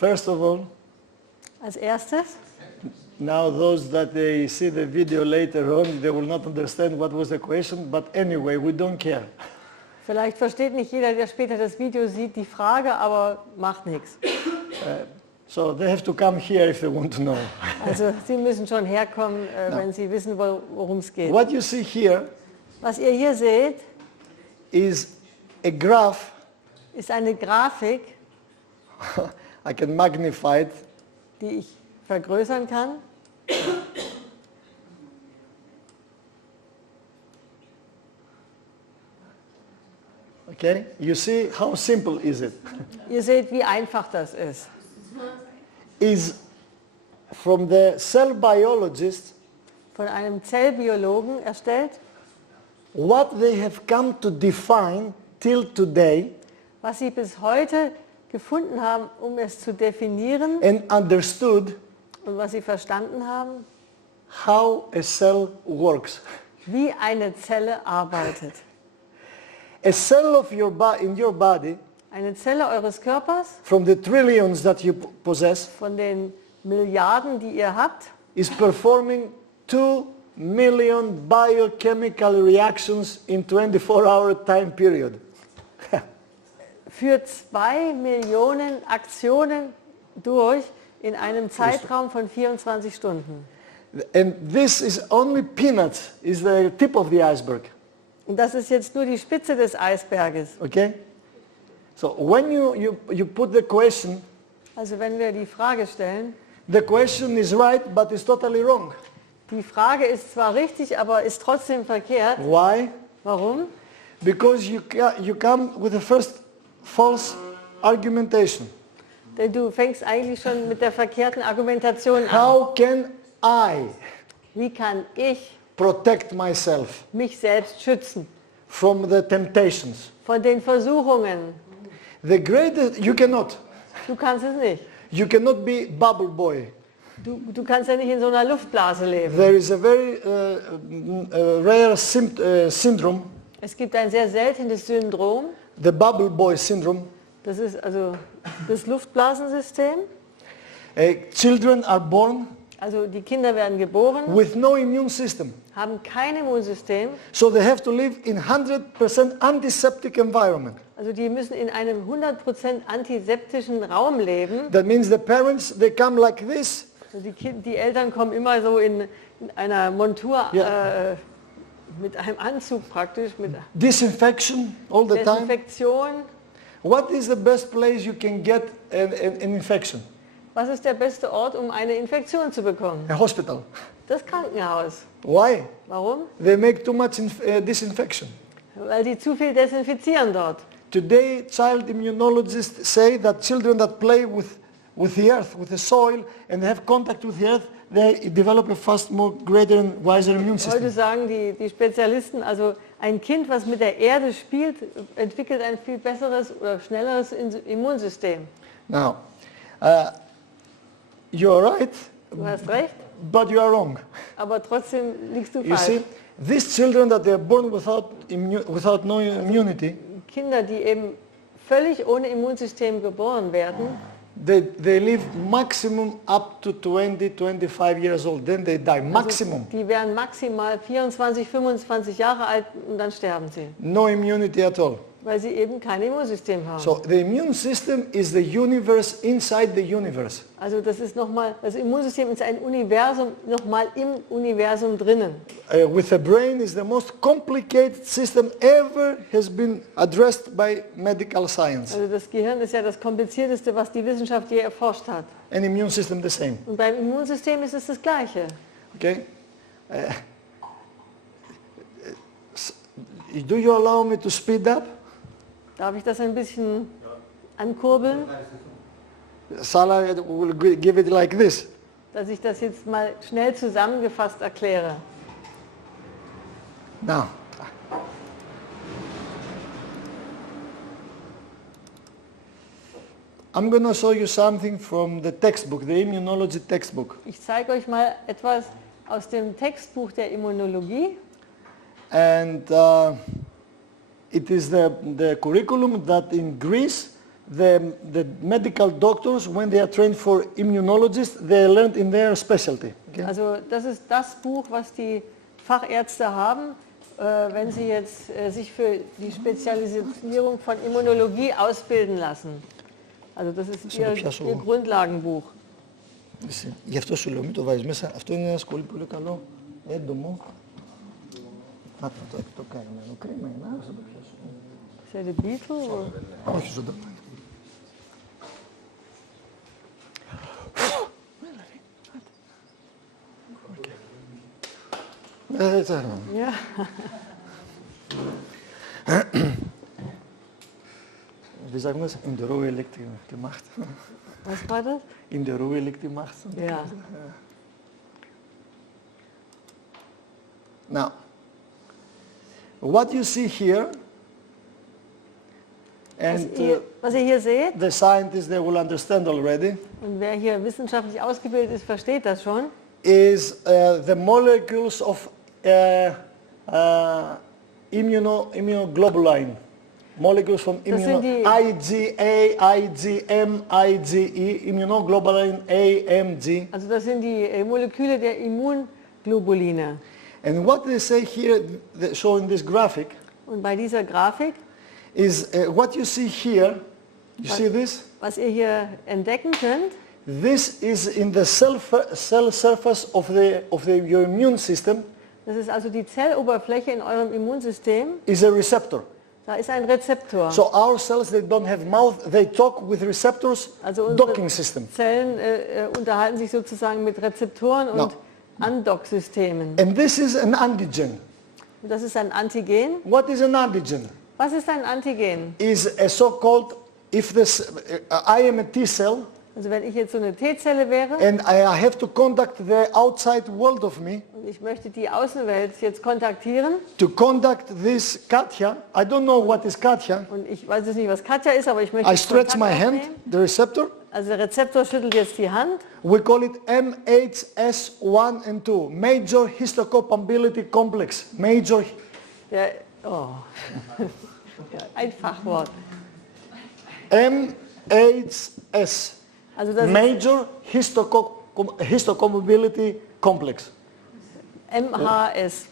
First of all, Als erstes, now those that they see the video later on, they will not understand what was the question, but anyway, we don't care. vielleicht versteht nicht jeder, der später das Video sieht, die Frage, aber macht nichts. So they have to come here if they want to know. Also Sie müssen schon herkommen, wenn Sie wissen, worum es geht. What you see here Was ihr hier seht, is a graph. ist eine Grafik, I can magnify it. die ich vergrößern kann. Okay, you see how simple is it? Ihr seht, wie einfach das ist. Is from the cell biologist Von einem Zellbiologen erstellt, what they have come to define till today was sie bis heute gefunden haben, um es zu definieren and understood und was sie verstanden haben, how a cell works. wie eine Zelle arbeitet. A cell of your in your body, Eine Zelle eures Körpers, from the trillions that you possess, von den Milliarden, die ihr habt, is performing 2 million biochemical reactions in 24-hour time period. führt 2 Millionen Aktionen durch in einem Zeitraum von 24 Stunden. And this is only peanuts, is the tip of the iceberg. Und das ist jetzt nur die Spitze des Eisberges. Okay? So when you put the question, Also wenn wir die Frage stellen, the question is right, but it's totally wrong. die Frage ist zwar richtig, aber ist trotzdem verkehrt. Why? Warum? Because you come with the first false argumentation. Denn du fängst eigentlich schon mit der verkehrten Argumentation an. How can I Wie kann ich protect myself mich selbst schützen from the temptations? von den Versuchungen? The greatest, you cannot. Du kannst es nicht. You cannot be bubble boy. Du kannst ja nicht in so einer Luftblase leben. There is a very rare syndrome, Es gibt ein sehr seltenes Syndrom. the bubble boy syndrome. Das ist also das Luftblasensystem. Children are born Also die Kinder werden geboren, with no immune system. haben kein Immunsystem. So they have to live in 100% antiseptic environment. Also die müssen in einem 100% antiseptischen Raum leben. That means the parents, they come like this. Also die Eltern kommen immer so in einer Montur, Ja. mit einem Anzug praktisch, mit Disinfection all the time. Desinfektion. What is the best place you can get an infection? Was ist der beste Ort, um eine Infektion zu bekommen? A hospital. Das Krankenhaus. Why? Warum? They make too much disinfection. Weil die zu viel desinfizieren dort. Today, child immunologists say that children that play with the earth, with the soil, and have contact with the earth, they develop a fast, more greater and wiser immune system. Heute sagen die Spezialisten, also ein Kind, was mit der Erde spielt, entwickelt ein viel besseres oder schnelleres Immunsystem. Now, you are right, Du hast recht, but you are wrong. aber trotzdem liegst du You see, falsch. these children that they are born without no immunity, Kinder, die eben völlig ohne Immunsystem geboren werden, they live maximum up to 20, 25 years old. Then they die. Maximum. die werden maximal 24, 25 Jahre alt und dann sterben sie, No immunity at all. weil sie eben kein Immunsystem haben. So the immune system is the universe inside the universe. Also das Immunsystem ist ein Universum, nochmal im Universum drinnen. With the brain is the most complicated system ever has been addressed by medical science. Also das Gehirn ist ja das komplizierteste, was die Wissenschaft je erforscht hat. And immune system the same. Und beim Immunsystem ist es das Gleiche. Okay? Do you allow me to speed up? Darf ich das ein bisschen ankurbeln, Salah will give it like this. dass ich das jetzt mal schnell zusammengefasst erkläre? Now, I'm going to show you something from the textbook, the immunology textbook. Ich zeige euch mal etwas aus dem Textbuch der Immunologie. And it is the curriculum that in Greece the medical doctors, when they are trained for immunologists, they learned in their specialty. Okay? Also das ist das Buch, was die Fachärzte haben, wenn sie jetzt sich für die Spezialisierung von Immunologie ausbilden lassen. Also das ist ihr Grundlagenbuch. Γι' αυτό σου λέω, μην το βάζεις μέσα. Αυτό είναι ένα σκολί πολύ καλό, έντομο. Πάτε το καημένο κρίμα είναι, άρεσε να το πιάσω. Ist der Beetle? Όχι ζωντανό. Ja. Wie sagen wir es? In der Ruhe liegt die Macht. Was war das? In der Ruhe liegt die Macht. Ja. Now, what you see here, and Was ihr hier seht, the scientists, they will understand already, und wer hier wissenschaftlich ausgebildet ist, versteht das schon, is the molecules of immunoglobulin. Molecules from IgA, IgM, IgE, immunoglobulin A, M, G. also das sind die Moleküle der Immunglobuline. And what they say here, showing this graphic, Und bei dieser Grafik, is what you see here, you see this? was ihr hier entdecken könnt, This is in the cell surface of your immune system, das ist also die Zelloberfläche in eurem Immunsystem, is a receptor. da ist ein Rezeptor. So our cells, they don't have mouth, they talk with receptors, Also unsere docking system. Zellen unterhalten sich sozusagen mit Rezeptoren und No. Andocksystemen. And this is an antigen. Und das ist ein Antigen. What is an antigen? Was ist ein Antigen? Is a so-called, if this, I am a T cell, Also wenn ich jetzt so eine T-Zelle wäre and I have to contact the outside world of me, und ich möchte die Außenwelt jetzt kontaktieren to contact this Katya, I don't know what is Katya, und ich weiß jetzt nicht, was Katja ist, aber ich möchte I stretch Kontakt my hand, aufnehmen. the receptor, Also der Rezeptor schüttelt jetzt die Hand. we call it MHS1 and 2, Major Histocompatibility Complex. Major, Der, oh. Ja, ein Fachwort. MHS, Also das Major Histocompatibility Complex. ist MHS.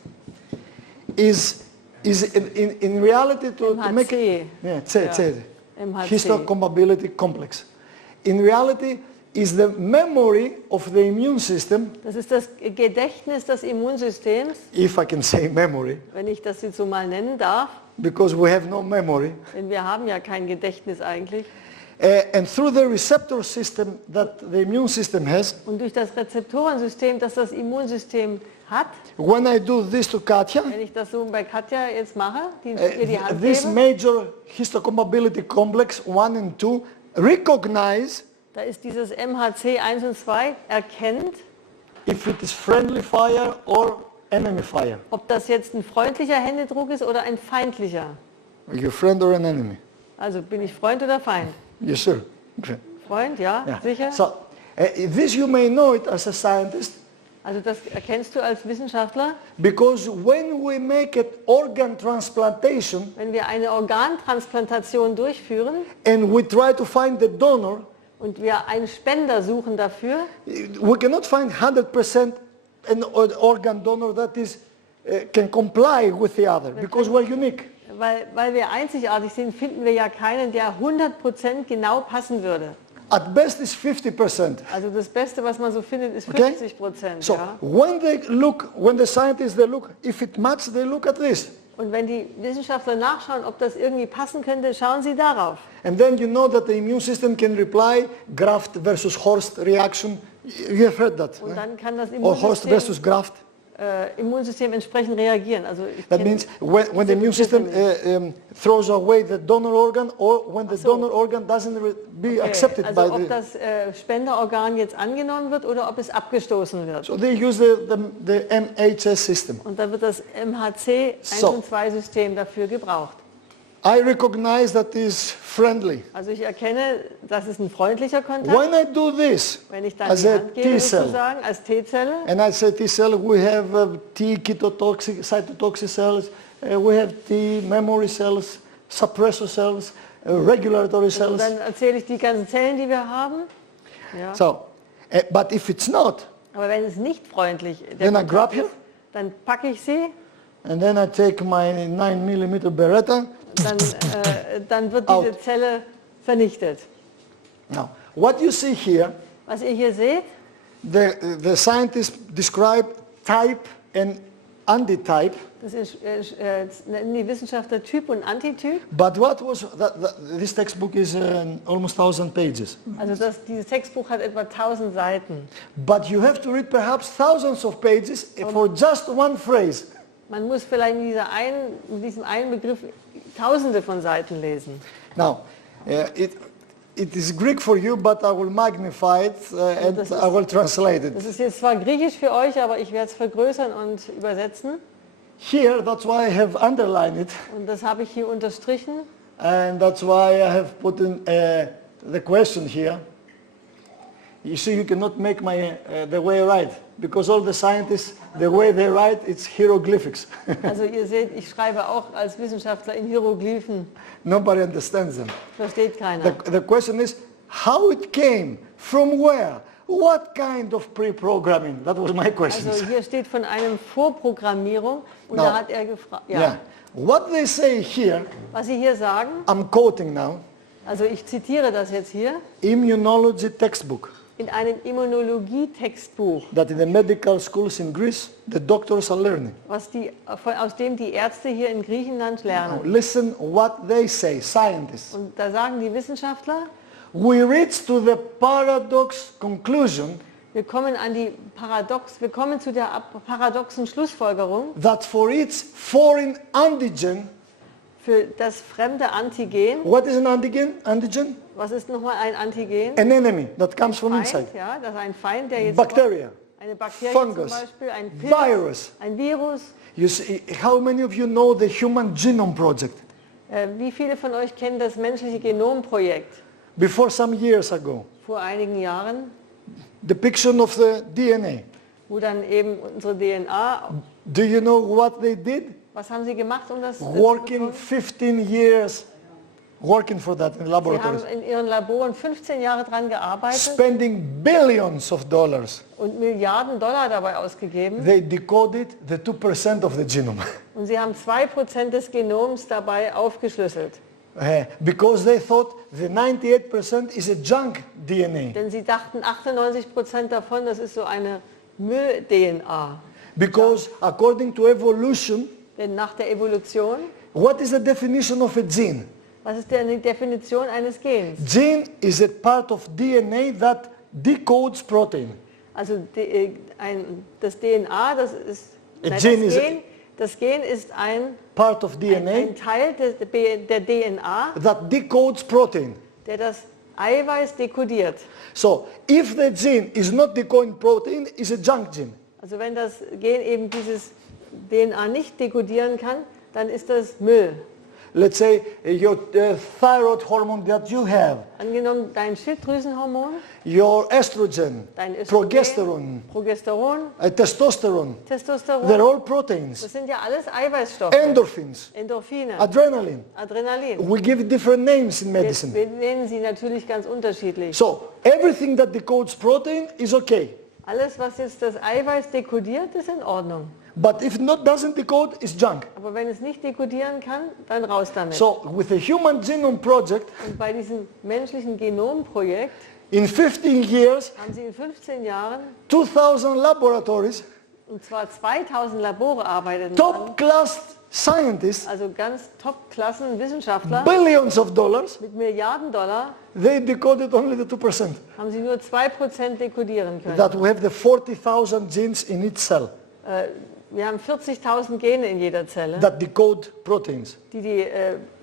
Is in reality to make it, MHC. yeah, C, MHC. histocompatibility complex. In reality is the memory of the immune system, Das ist das Gedächtnis des Immunsystems, if I can say memory, wenn ich das jetzt so mal nennen darf, because we have no memory. denn wir haben ja kein Gedächtnis eigentlich. And through the receptor system that the immune system has, Und durch das Rezeptorensystem, das das Immunsystem hat, when I do this to Katya, wenn ich das so bei Katja jetzt mache, die ihr die Hand this gebe, major histocompatibility complex 1 and 2 recognize da ist dieses MHC 1 und 2 erkennt, if it is friendly fire or enemy fire. ob das jetzt ein freundlicher Händedruck ist oder ein feindlicher. Are you a friend or an enemy? Also bin ich Freund oder Feind? Yes, sir. Okay. Freund, ja, Yeah. sicher. So this you may know it as a scientist, Also das erkennst du als Wissenschaftler, because when we make an organ transplantation wenn wir eine Organtransplantation durchführen and we try to find the donor, und wir einen Spender suchen dafür, we cannot find 100% an organ donor that is can comply with the other, because we're unique. weil wir einzigartig sind, finden wir ja keinen, der 100% genau passen würde. At best is 50%. Also das Beste, was man so findet, ist Okay? 50%. So Ja? when they look, when the scientists they look, if it matches, they look at this. Und wenn die Wissenschaftler nachschauen, ob das irgendwie passen könnte, schauen sie darauf. And then you know that the immune system can reply Graft versus Horst reaction. You have heard that. Und eh? dann kann das Or Horst versus Graft. Immunsystem entsprechend reagieren. Also ich That kenn- means when the immune system throws away the donor organ, or when the donor organ doesn't be accepted also by ob the... das Spenderorgan jetzt angenommen wird oder ob es abgestoßen wird. So they use the MHS system. Und da wird das MHC 1 So. und 2 System dafür gebraucht. I recognize that is friendly. Also ich erkenne, das ist ein freundlicher Kontakt. When I do this Wenn ich dann as die a Hand gebe T-cell, sozusagen als T-Zelle, and I say T-cell, we have T cytotoxic cells, we have T memory cells, suppressor cells, regulatory Also cells. dann erzähle ich die ganzen Zellen, die wir haben. Ja. So, but if it's not, Aber wenn es nicht freundlich Then I Kontakt grab you. ist, dann packe ich sie, and then I take my 9mm Beretta. dann wird Out. diese Zelle vernichtet. Now, what you see here, Was ihr hier seht, the scientists describe type and antitype. das nennen die Wissenschaftler Typ und Antityp. But what was this textbook is almost 1,000 pages. Also dieses Textbuch hat etwa 1000 Seiten. But you have to read perhaps thousands of pages for just one phrase. Man muss vielleicht in diesem einen Begriff Tausende von Seiten lesen. Now, it is Greek for you, but I will magnify it and I will translate it. Das ist jetzt zwar Griechisch für euch, aber ich werde es vergrößern und übersetzen. Here, that's why I have underlined it, Und das habe ich hier unterstrichen. and that's why I have put in the question here. You see, you cannot make the way I write, because all the scientists, the way they write, it's hieroglyphics. Also ihr seht, ich schreibe auch als Wissenschaftler in Hieroglyphen. Nobody understands them. Versteht keiner. The question is how it came, from where, what kind of pre-programming? That was my question. Also hier steht von einem Vorprogrammierung und No. da hat er gefragt, ja, Yeah. What they say here, was sie hier sagen, I'm quoting now, also ich zitiere das jetzt hier, immunology textbook, in einem Immunologie-Textbuch, that in the medical schools in Greece, the doctors are learning. aus dem die Ärzte hier in Griechenland Now, lernen. listen what they say, scientists. Und da sagen die Wissenschaftler, We reach to the paradox conclusion wir kommen zu der paradoxen Schlussfolgerung, that for each foreign antigen, für das fremde Antigen, what is an antigen? Antigen? was ist nochmal ein Antigen? An enemy that comes from inside. Feind, ja, das ist ein Feind, der jetzt Bacteria, eine Bakterie fungus, zum Beispiel, ein Pilz, virus. ein Virus. You see, how many of you know the Human Genome Project? Wie viele von euch kennen das menschliche Genomprojekt? Before some years ago, Vor einigen Jahren, depiction of the DNA. wo dann eben unsere DNA, Do you know what they did? was haben sie gemacht, um das zu Working bekommen? 15 years, working for that in Sie laboratories. haben in ihren Laboren 15 Jahre dran gearbeitet Spending billions of dollars. und Milliarden Dollar dabei ausgegeben. They decoded the 2% of the genome. Und sie haben 2% des Genoms dabei aufgeschlüsselt. Because they thought the 98% is a junk DNA. Denn sie dachten, 98% davon, das ist so eine Müll-DNA. Because according to evolution, Denn nach der Evolution, what is the definition of a gene? was ist denn die Definition eines Gens? Gene is a part of DNA that decodes protein. Also das DNA, das Gen ist ein Part of DNA Teil der DNA, that decodes protein. der das Eiweiß dekodiert. So if the gene is not decoding protein, it's a junk gene. Also wenn das Gen eben dieses DNA nicht dekodieren kann, dann ist das Müll. Let's say your thyroid hormone that you have, Angenommen, dein Schilddrüsenhormon, your estrogen, dein Östrogen, progesterone, Progesteron, testosterone, Testosteron, they're all proteins. das sind ja alles Eiweißstoffe. Endorphins, Endorphine, adrenaline. Adrenalin. We give different names in medicine. Wir nennen sie natürlich ganz unterschiedlich. So everything that decodes protein is okay. Alles, was jetzt das Eiweiß dekodiert, ist in Ordnung. But if it doesn't decode, it's junk. Aber wenn es nicht dekodieren kann, dann raus damit. So with the Human Genome Project, Und bei diesem menschlichen Genomprojekt in 15 years, haben sie in 15 Jahren, 2,000 laboratories, und zwar 2000 Labore arbeiteten dran, top-class scientists, also ganz Top-Klassen Wissenschaftler, billions of dollars, mit Milliarden Dollar, they decoded only the 2%. haben sie nur 2% dekodieren können. That we have the 40,000 genes in each cell Wir haben 40.000 Gene in jeder Zelle, that decode proteins. die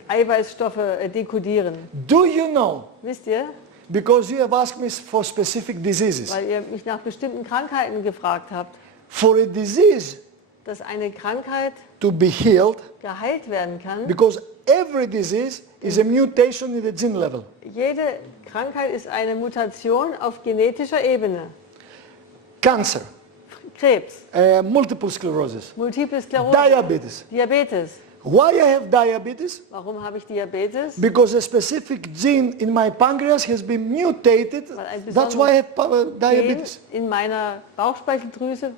Eiweißstoffe dekodieren. Do you know, Wisst ihr? because you have asked me for specific diseases, Weil ihr mich nach bestimmten Krankheiten gefragt habt, for a disease dass eine Krankheit to be healed, geheilt werden kann. because every disease is a mutation in the gene level. Jede Krankheit ist eine Mutation auf genetischer Ebene. Cancer, Krebs, multiple sclerosis, Multiple Sklerose, diabetes. Diabetes. Why I have diabetes? Warum habe ich Diabetes? Because a specific gene in my pancreas has been mutated. Weil ein That's why I have Gen diabetes. in meiner Bauchspeicheldrüse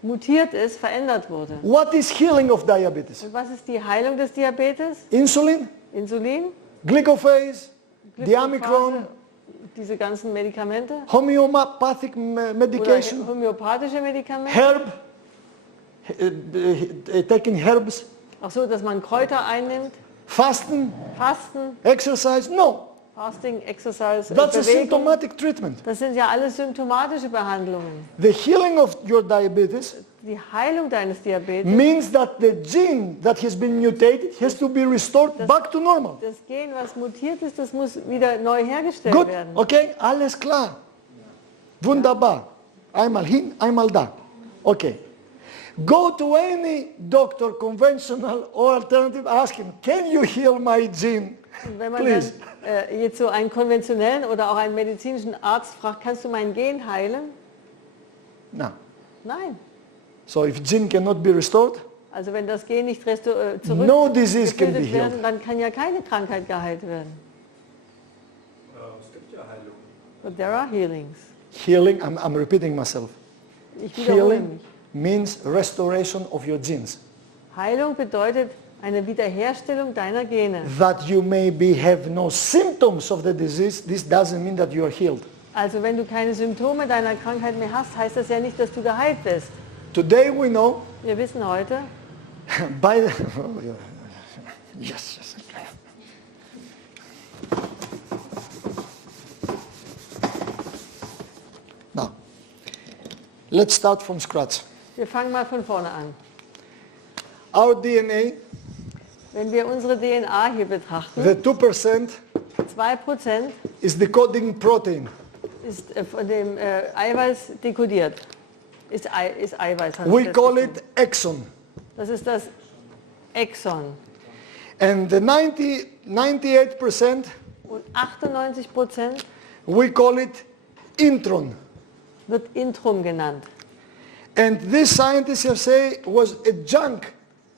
mutiert ist, verändert wurde. What is healing of diabetes? Und was ist die Heilung des Diabetes? Insulin, Insulin, glycophase, Glyphosate, Diamicron, diese ganzen Medikamente homeopathic oder medication, homöopathische Medikamente. herb, taking herbs, Auch so, dass man Kräuter einnimmt, fasting, Fasten, exercise. No, Fasting, Exercise, that's a Bewegung. symptomatic treatment. Das sind ja alles symptomatische Behandlungen. The healing of your diabetes Die Heilung deines Diabetes, means that the gene that has been mutated has to be restored back to normal. das Gen, was mutiert ist, das muss wieder neu hergestellt Gut, werden. okay, alles klar. Wunderbar. Einmal hin, einmal da. Okay. Go to any doctor, conventional or alternative, ask him, can you heal my gene? Und wenn man Please. dann jetzt so einen konventionellen oder auch einen medizinischen Arzt fragt, kannst du mein Gen heilen? No. Nein. So if gene cannot be restored, Also wenn das Gen nicht no disease can be zurückgebildet healed. werden, dann kann ja keine Krankheit geheilt werden. Es gibt ja Heilung. But there are healings. Healing, I'm repeating myself. Ich wiederhole Healing mich. means restoration of your genes. Heilung bedeutet eine Wiederherstellung deiner Gene. That you maybe have no symptoms of the disease, this doesn't mean that you are healed. Also wenn du keine Symptome deiner Krankheit mehr hast, heißt das ja nicht, dass du geheilt bist. Today we know Wir wissen heute, by the, yes, yes. Now, let's start from scratch. wir fangen mal von vorne an. Our DNA, Wenn wir unsere DNA hier betrachten, the 2% 2% is the coding protein. ist von dem Eiweiß dekodiert. Ist Eiweiß. habe ich We jetzt call gefunden. it exon. Das ist das Exon. And the 98% Und 98% we call it intron. wird Intrum genannt. And this scientists have said was a junk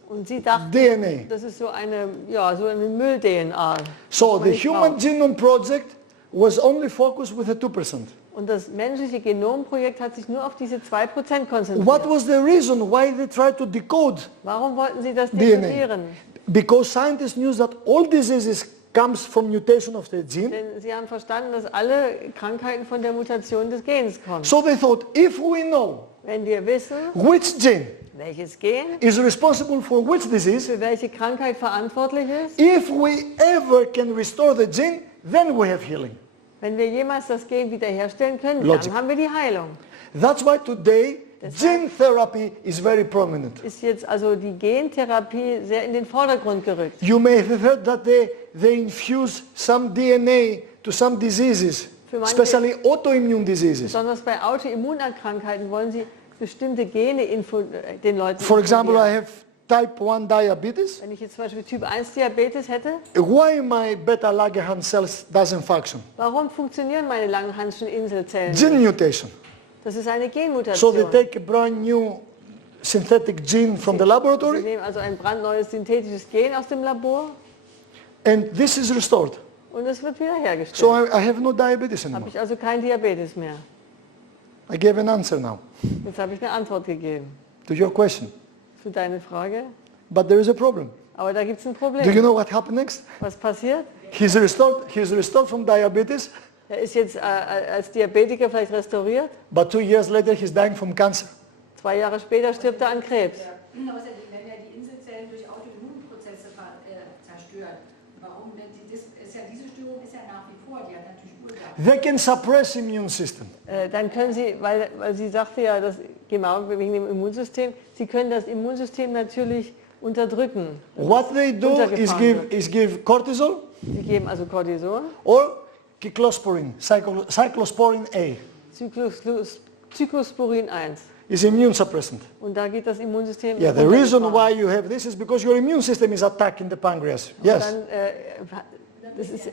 Und sie dachten, DNA. das ist so eine Müll-DNA. So das man the nicht Human braucht. Genome Project was only focused with the 2%. Und das menschliche Genomprojekt hat sich nur auf diese 2% konzentriert. What was the reason why they tried to decode Warum wollten sie das DNA? dekodieren? Because scientists knew that all diseases comes from mutation of the gene. Denn sie haben verstanden, dass alle Krankheiten von der Mutation des Gens kommen. So they thought, if we know Wenn wir wissen, which gene welches Gen is responsible for which disease, für welche Krankheit verantwortlich ist, if we ever can restore the gene, then we have healing. wenn wir jemals das Gen wiederherstellen können, Logic. dann haben wir die Heilung. That's why today gene therapy is very prominent. Ist jetzt also die Gentherapie sehr in den Vordergrund gerückt. You may have heard that they infuse some DNA to some diseases, Für manche- especially autoimmune diseases. Besonders bei Autoimmunerkrankheiten wollen sie bestimmte Gene den Leuten For example, I infundieren. have type 1 diabetes. Wenn ich jetzt zum Beispiel Typ 1 Diabetes hätte, Why my beta-Langerhans cells doesn't function? warum funktionieren meine Langerhanschen Inselzellen Gene nicht? mutation. Das ist eine So they Genmutation. take a brand new synthetic gene from the Sie laboratory nehmen also ein brandneues synthetisches Gen aus dem Labor and this is restored. und es wird wiederhergestellt. So I have no diabetes Habe anymore. ich also kein Diabetes mehr. I gave an answer now Jetzt habe ich eine Antwort gegeben to your question. zu deiner Frage. But there is a problem. Aber da gibt es ein Do you Problem. know what happened next? Was passiert? He's restored from diabetes, Er ist jetzt als Diabetiker vielleicht restauriert. but 2 years later he's dying from cancer. 2 Jahre später stirbt er an Krebs. Außerdem, wenn er die Inselzellen durch Autoimmunprozesse zerstört, warum denn diese Störung ist ja nach wie vor, die hat natürlich Ursachen. They can suppress immune system. Dann können Sie, weil sie sagte ja, dass, genau wegen dem Immunsystem, Sie können das Immunsystem natürlich unterdrücken. What they do is give cortisol Sie geben also Cortison, or cyclosporin, cyclosporin A. Cyclosporin 1. Is immune suppressant. Und da geht das Immunsystem Yeah, the reason runtergefahren. why you have this is because your immune system is attacking the pancreas. Und Yes. dann, das ist,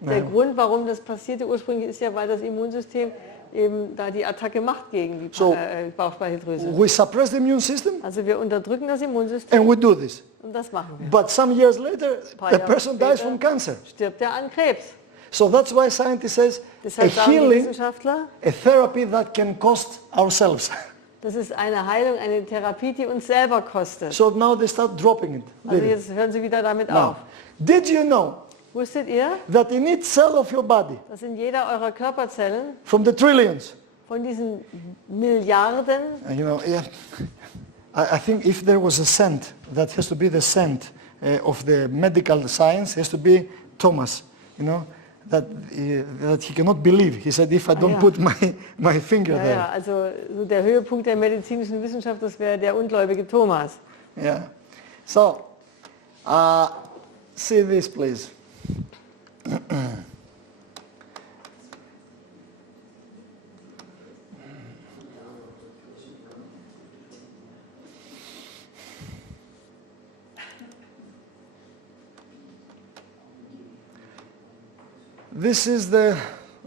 Der Grund, warum das passierte ursprünglich, ist ja, weil das Immunsystem eben da die Attacke macht gegen die So, Bauchspeicheldrüse. We suppress the immune system Also wir unterdrücken das Immunsystem and we do this. und das machen wir. But some years later, Paar the Jahre person dies später from cancer. Stirbt er an Krebs. So that's why scientists says a Deshalb sagen die healing, Wissenschaftler, a therapy that can cost ourselves. das ist eine Heilung, eine Therapie, die uns selber kostet. So now they start dropping it. Also jetzt hören Sie wieder damit Now, auf. did you know Wusstet ihr, that in each cell of your body, dass in jeder eurer Körperzellen from the trillions, von diesen Milliarden, you know, yeah, I think if there was a cent, that has to be the cent of the medical science, has to be Thomas, you know, that he cannot believe. He said, if I don't ja. put my finger ja, there. also so der Höhepunkt der medizinischen Wissenschaft, das wäre der ungläubige Thomas. Yeah. So, see this, please. This is the,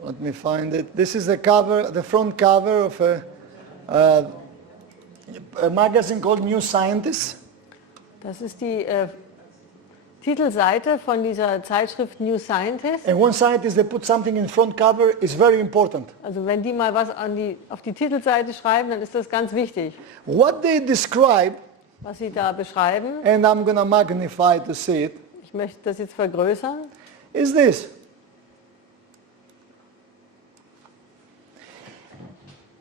let me find it. This is the cover, the front cover of a magazine called New Scientist. Das ist die Titelseite von dieser Zeitschrift New Scientist. And one scientist, they put something in front cover, is very important. Also wenn die mal was auf die Titelseite schreiben, dann ist das ganz wichtig. What they describe, Was sie da beschreiben, and I'm going to magnify to see it, ich möchte das jetzt vergrößern, is this.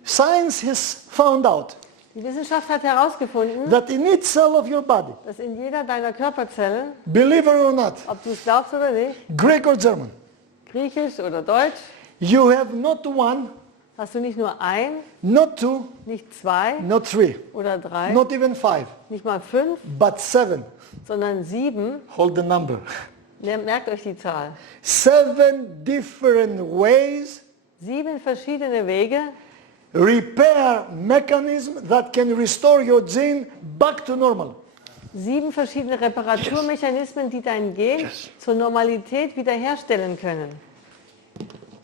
Science has found out die Wissenschaft hat herausgefunden, that in each cell of your body, dass in jeder deiner Körperzellen, believe it or not, ob du es glaubst oder nicht, Greek or German, Griechisch oder Deutsch, you have not one, hast du nicht nur ein, not two, nicht zwei not three, oder drei, not even five, nicht mal 5, but 7. sondern 7. Hold the number. Merkt euch die Zahl. 7 different ways, 7 verschiedene Wege, repair mechanism that can restore your gene back to normal. 7 verschiedene Reparaturmechanismen, die dein Gen zur Normalität wiederherstellen können.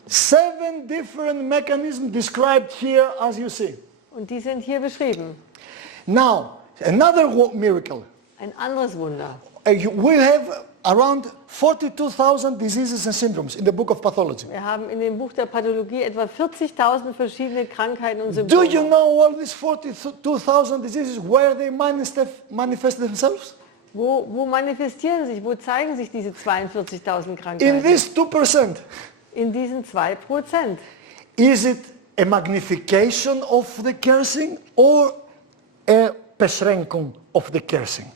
7 different mechanisms described here as you see. Und die sind hier beschrieben. Now, another miracle. Ein anderes Wunder. We have around 42,000 diseases and syndromes in the book of pathology. Wir haben in dem Buch der Pathologie etwa 40.000 verschiedene Krankheiten und Do you Symptome. know all these 42,000 diseases, where they manifest themselves? Wo manifestieren sich, wo zeigen sich diese 42.000 In Krankheiten? these 2%. In diesen 2%. Is it a magnification of the cursing or a beschränkung of the cursing?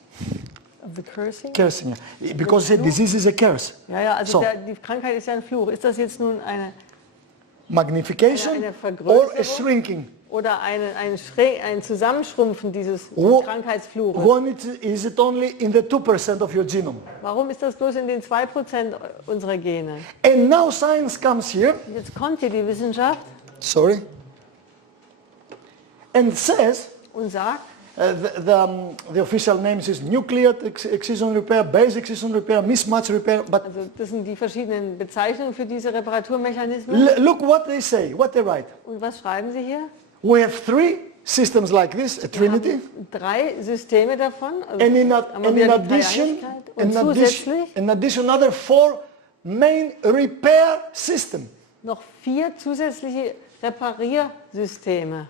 Of the cursing? Cursing, yeah. Because a disease is a curse. Ja, ja, also So. die Krankheit ist ja ein Fluch. Ist das jetzt nun eine Magnification Eine or a Vergrößerung? shrinking? oder ein Zusammenschrumpfen dieses Wo- Krankheitsfluches? When is it only in the 2% of your genome? Warum ist das bloß in den 2% unserer Gene? And now science comes here, Jetzt kommt hier die Wissenschaft sorry, and says, und sagt, the official names is nuclear excision repair, base excision repair, mismatch repair, but also das sind die verschiedenen Bezeichnungen für diese Reparaturmechanismen. look what they say, what they write. Und was schreiben sie hier? We have 3 systems like this, a trinity, Wir haben 3 Systeme davon. Also and in, haben wir and wieder in die Dreieinigkeit. Und zusätzlich in addition another 4 main repair system. noch 4 zusätzliche Repariersysteme.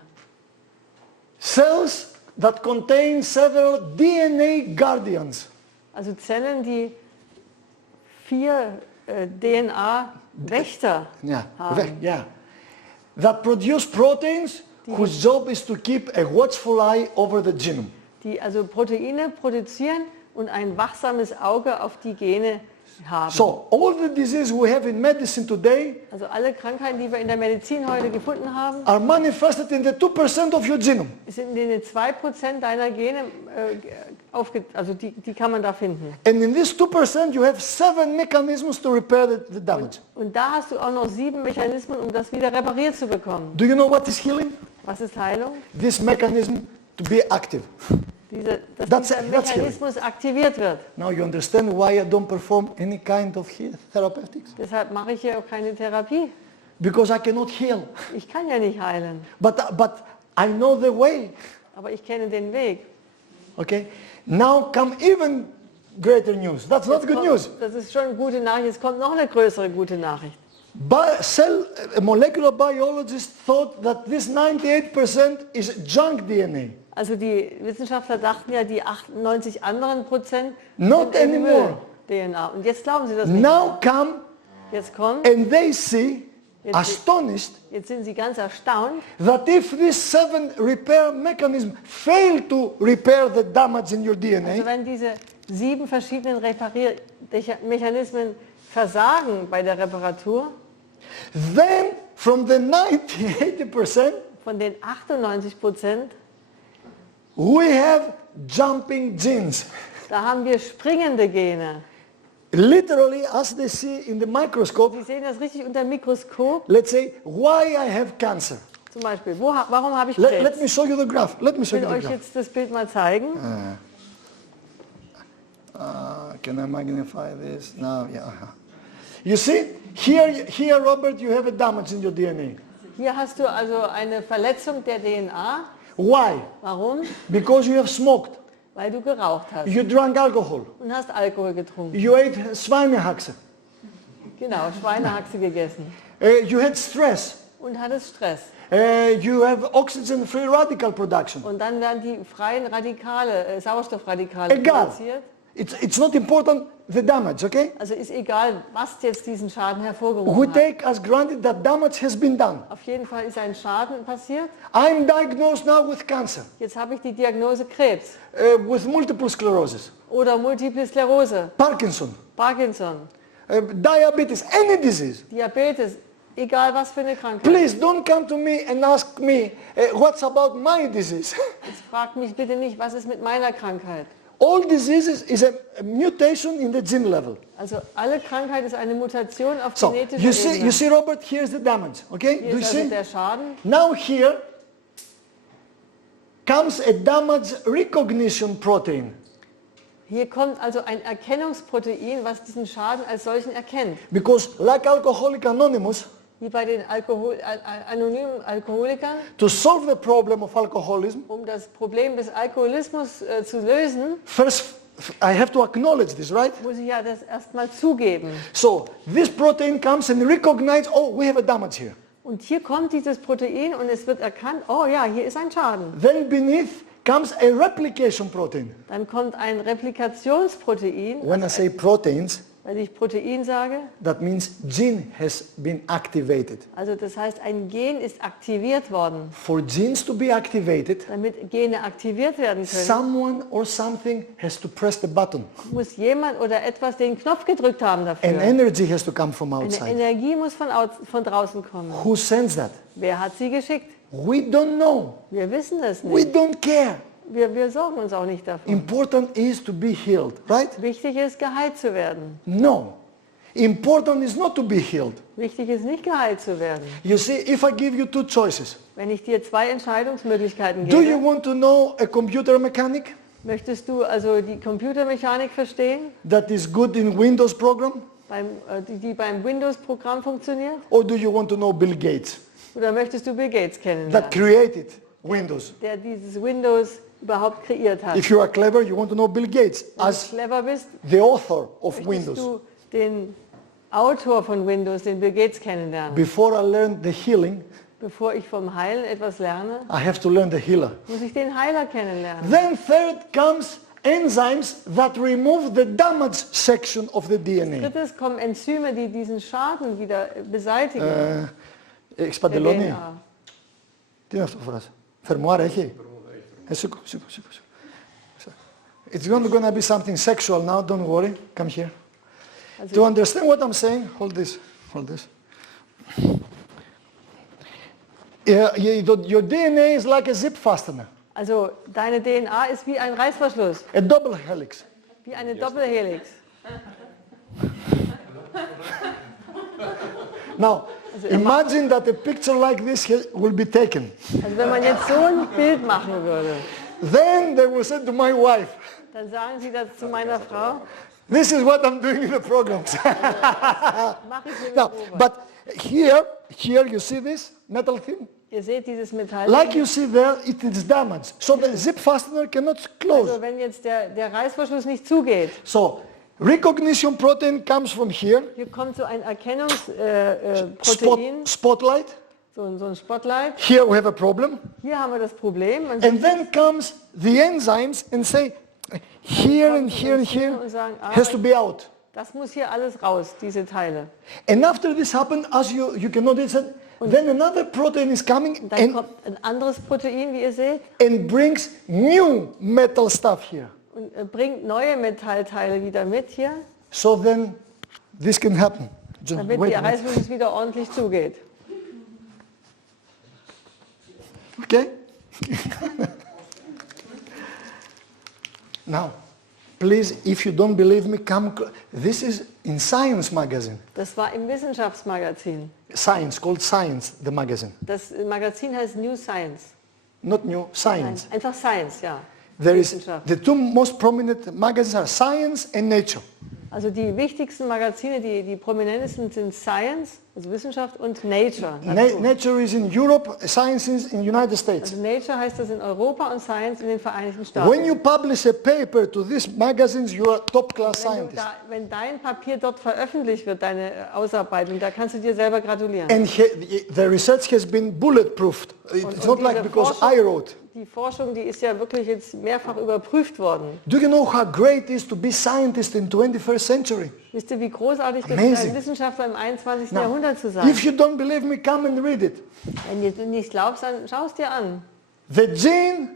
Cells that contain several DNA guardians. Also Zellen, die 4 DNA-Wächter haben. Yeah. That produce proteins whose job is to keep a watchful eye over the genome. Die also Proteine produzieren und ein wachsames Auge auf die Gene haben. So all the diseases we have in medicine today Also alle Krankheiten, die wir in der Medizin heute gefunden haben, are manifested in the 2% of your genome. sind in den 2% deiner Gene, also die kann man da finden. And in this 2% you have 7 mechanisms to repair the damage. Und da hast du auch noch 7 Mechanismen, um das wieder repariert zu bekommen. Do you know what is healing? Was ist Heilung? This mechanism to be active. dass dieser Mechanismus aktiviert wird. Now you understand why I don't perform any kind of therapeutics? Deshalb mache ich hier auch keine Therapie. Because I cannot heal. Ich kann ja nicht heilen, But I know the way. aber ich kenne den Weg. Okay? Now come even greater news. That's not good news. Das ist schon eine gute Nachricht. Es kommt noch eine größere gute Nachricht. Molecular biologists thought that this 98% is junk DNA. Also die Wissenschaftler dachten ja, die 98 anderen Prozent Not sind anymore. DNA. Und jetzt glauben sie das nicht Now mehr. come Jetzt kommt, and they see, astonished, jetzt sind sie ganz erstaunt, that if these 7 repair mechanisms fail to repair the damage in your also DNA, wenn diese 7 verschiedenen Repariermechanismen versagen bei der Reparatur, then from the 80%, von den 98%, we have jumping genes. da haben wir springende Gene. Literally, as they see in the microscope, Sie sehen das richtig unter dem Mikroskop. let's say, why I have cancer. Zum Beispiel, warum habe ich Let Krebs? me show you the graph. Let me show Ich you will the euch graph. jetzt das Bild mal zeigen. Can I magnify this? No, yeah. You see, here, Robert, you have a damage in your DNA. Hier hast du also eine Verletzung der DNA. Why? Warum? Because you have smoked. Weil du geraucht hast You drank alcohol. und hast Alkohol getrunken. You ate Schweinehaxe. Genau, Schweinehaxe gegessen. You had stress. Und hattest Stress. You have oxygen-free radical production. Und dann werden die freien Radikale, Sauerstoffradikale Egal. produziert. It's not important the damage, okay? Also ist egal, was jetzt diesen Schaden hervorgerufen We hat. take as granted that damage has been done. Auf jeden Fall ist ein Schaden passiert. I'm diagnosed now with cancer, Jetzt habe ich die Diagnose Krebs with multiple sclerosis, oder Multiple Sklerose, Parkinson, Parkinson, diabetes, any disease. Diabetes, egal was für eine Krankheit. Please don't come to me and ask me what's about my disease. Jetzt fragt mich bitte nicht, was ist mit meiner Krankheit. All diseases is a mutation in the gene level. Also alle Krankheit ist eine Mutation auf So genetischer Ebene. you see, Robert, here's the damage. Okay, Hier do you ist also see? der Schaden. Now here comes a damage recognition protein. Hier kommt also ein Erkennungsprotein, was diesen Schaden als solchen erkennt. Because like Alcoholic Anonymous, Wie bei den anonymen Alkoholikern, to solve the problem of alcoholism, um das Problem des Alkoholismus zu lösen, first I have to acknowledge this, right? muss ich ja das erstmal zugeben. So this protein comes and recognizes, oh, we have a damage here. Und hier kommt dieses Protein und es wird erkannt, oh ja, hier ist ein Schaden. Then beneath comes a replication protein. Dann kommt ein Replikationsprotein. When I say proteins, Wenn ich Protein sage, that means gene has been activated. also das heißt, ein Gen ist aktiviert worden. For genes to be activated, Damit Gene aktiviert werden können, someone or something has to press the button. muss jemand oder etwas den Knopf gedrückt haben dafür. And energy has to come from Eine outside. Energie muss von draußen kommen. Who sends that? Wer hat sie geschickt? We don't know. Wir wissen es We nicht. don't care. Wir sorgen uns auch nicht dafür. Important is to be healed, right? Wichtig ist, geheilt zu werden. No. Important is not to be healed. Wichtig ist nicht, geheilt zu werden. You see, if I give you 2 choices, Wenn ich dir 2 Entscheidungsmöglichkeiten do you gebe, want to know a computer mechanic möchtest du also die Computermechanik verstehen, that is good in Windows program? die beim Windows-Programm funktioniert? Or do you want to know Bill Gates Oder möchtest du Bill Gates that kennenlernen, created Windows? der dieses Windows überhaupt kreiert hat? If you are clever, you want to know Bill Gates Wenn du as clever bist, the author of möchtest Windows. du den Autor von Windows, den Bill Gates, kennenlernen. Before I learn the healing, Bevor ich vom Heilen etwas lerne, I have to learn the healer. muss ich den Heiler kennenlernen. Then third comes enzymes that remove the damaged section of the DNA. Drittens kommen Enzyme, die diesen Schaden wieder beseitigen. der Εξπαντελώνει. DNA. Τι είναι αυτό που φοράς? Φερμουάρα έχει? Σήκω. It's not going to be something sexual now, don't worry. Come here. Also To understand what I'm saying, hold this. Your DNA is like a zip fastener, Also deine DNA ist wie ein Reißverschluss, a double helix. wie eine Doppelhelix. Now, imagine that a picture like this will be taken. Also wenn man jetzt so ein Bild machen würde, Then they will say to my wife, Dann sagen sie das zu meiner Frau, this is what I'm doing in the programs. mach ich mir Now, Probe. but here you see this metal thing? Ihr seht dieses Metall. Like you see there, it is damaged. So the zip fastener cannot close. Also wenn jetzt der Reißverschluss nicht zugeht, So recognition protein comes from here, hier kommt so ein Erkennungsprotein, spotlight. so ein Spotlight. Here we have a problem. Hier haben wir das Problem. Man And then comes the enzymes and say, here and here and here und sagen, has to be out. das muss hier alles raus, diese Teile. And after this happened, as you can notice, then another protein is coming Dann kommt ein anderes Protein, wie ihr seht, and brings new metal stuff here. und bringt neue Metallteile wieder mit hier, So then this can happen. Just damit wait der a minute. Reißverschluss wieder ordentlich zugeht. Okay? Now, please, if you don't believe me, come. This is in Science magazine. Das war im Wissenschaftsmagazin. Science, called Science, the magazine. Das Magazin heißt New Science. Not new, Nein, Science. einfach Science, ja. There is, Wissenschaft. the two most prominent magazines are Science and Nature. Also die wichtigsten Magazine, die prominentesten sind Science, also Wissenschaft, und Nature. Natur. Nature is in Europe, Science is in United States. Also Nature heißt das in Europa und Science in den Vereinigten Staaten. When you publish a paper to these magazines, you are top-class scientist. Wenn dein Papier dort veröffentlicht wird, deine Ausarbeitung, da kannst du dir selber gratulieren. And the research has been bulletproofed. It's not like diese because I wrote. Die Forschung, die ist ja wirklich jetzt mehrfach überprüft worden. Do you know how great it is to be scientist in 21st century? Wisst ihr, wie großartig es ist, Amazing. ein Wissenschaftler im 21. Now, Jahrhundert zu sein? if you don't believe me, come and read it. Wenn du nicht glaubst, dann schau es dir an. The gene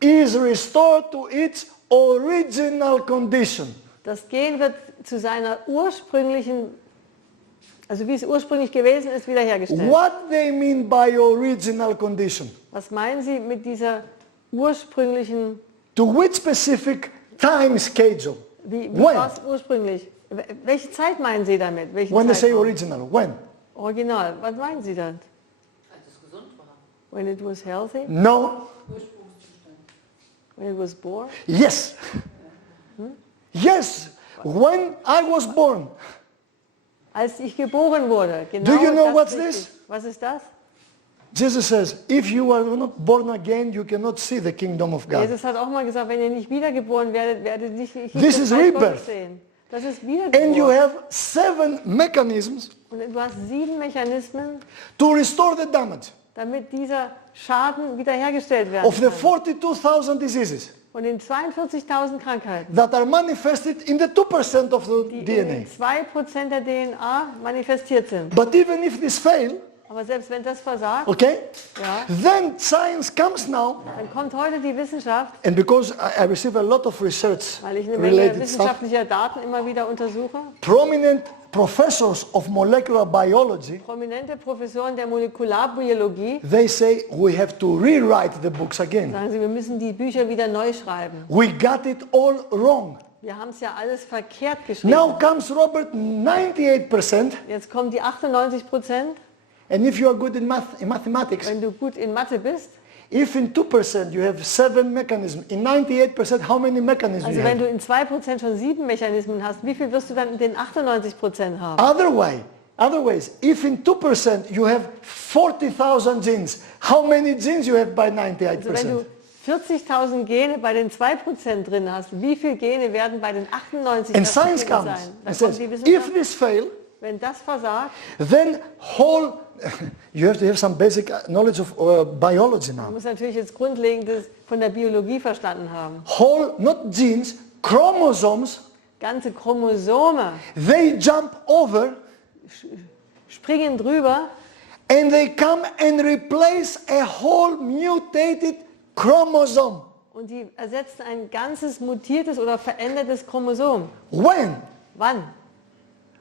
is restored to its original condition. Das Gen wird zu seiner ursprünglichen, also wie es ursprünglich gewesen ist, wiederhergestellt. What they mean by original condition? Was meinen Sie mit dieser ursprünglichen, To which specific time schedule? wie When? war es ursprünglich? Welche Zeit meinen Sie damit? Welchen When they say Zeitraum? original, when? Original, was meinen Sie dann? Als es gesund war. When it was healthy? No. When it was born? Yes. Yes. When I was born. Als ich geboren wurde. Genau Do you know das what's richtig. this? Was ist das? Jesus says, if you are not born again, you cannot see the kingdom of God. Jesus hat auch mal gesagt, wenn ihr nicht wiedergeboren werdet, werdet ihr nicht This das is Reich Gottes rebirth. sehen. Das ist And you Wiedergeburt. have 7 mechanisms Und du hast 7 Mechanismen, to restore the damage damit dieser Schaden wiederhergestellt werden of the kann. 42,000 diseases Von den 42.000 Krankheiten, that are manifested in the 2% of the die DNA. in 2% der DNA manifestiert sind. But even if this fail, Aber selbst wenn das versagt, okay, ja, then science comes now, dann kommt heute die Wissenschaft, and because I receive a lot of research weil ich eine Menge related stuff, wissenschaftlicher Daten immer wieder untersuche. prominent professors of molecular biology, Prominente Professoren der Molekularbiologie they say we have to rewrite the books again. sagen sie, wir müssen die Bücher wieder neu schreiben. We got it all wrong. Wir haben es ja alles verkehrt geschrieben. Now comes Robert, 98%, Jetzt kommen die 98%. and if you are good in mathematics, Wenn du gut in Mathe bist, if in 2% you have 7 mechanisms, in 98% how many mechanisms also you wenn have? du in 2% schon 7 Mechanismen hast, wie viel wirst du dann in den 98% haben? Otherwise, if in 2% you have 40,000 genes, how many genes you have by Also wenn 98%? du 40.000 Gene bei den 2% drin hast, wie viele Gene werden bei den 98% And science drin comes sein? and Dann says, kommt die if Wissenschaft, this fail, wenn das versagt, then whole, you have to have some basic knowledge of biology man now. muss natürlich jetzt Grundlegendes von der Biologie verstanden haben. Whole, not genes, chromosomes, Ganze Chromosome they jump over springen drüber and they come and replace a whole mutated chromosome. und die ersetzen ein ganzes mutiertes oder verändertes Chromosom. When? Wann?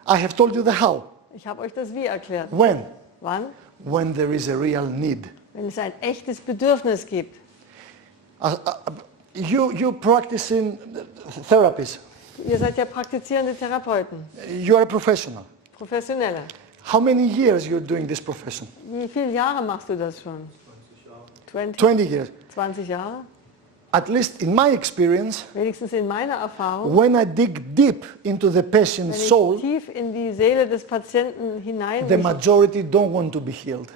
I have told you the how. Ich habe euch das wie erklärt. When? Wann? When there is a real need. Wenn es ein echtes Bedürfnis gibt. You practice in therapies. Ihr seid ja praktizierende Therapeuten, You are a professional. Professionelle. How many years you're doing this profession? Wie viele Jahre machst du das schon? 20 20 years. 20 Jahre? at least in my experience, wenigstens in meiner Erfahrung, when I dig deep into the wenn patient's ich soul, tief in die Seele des Patienten the majority don't want to be healed.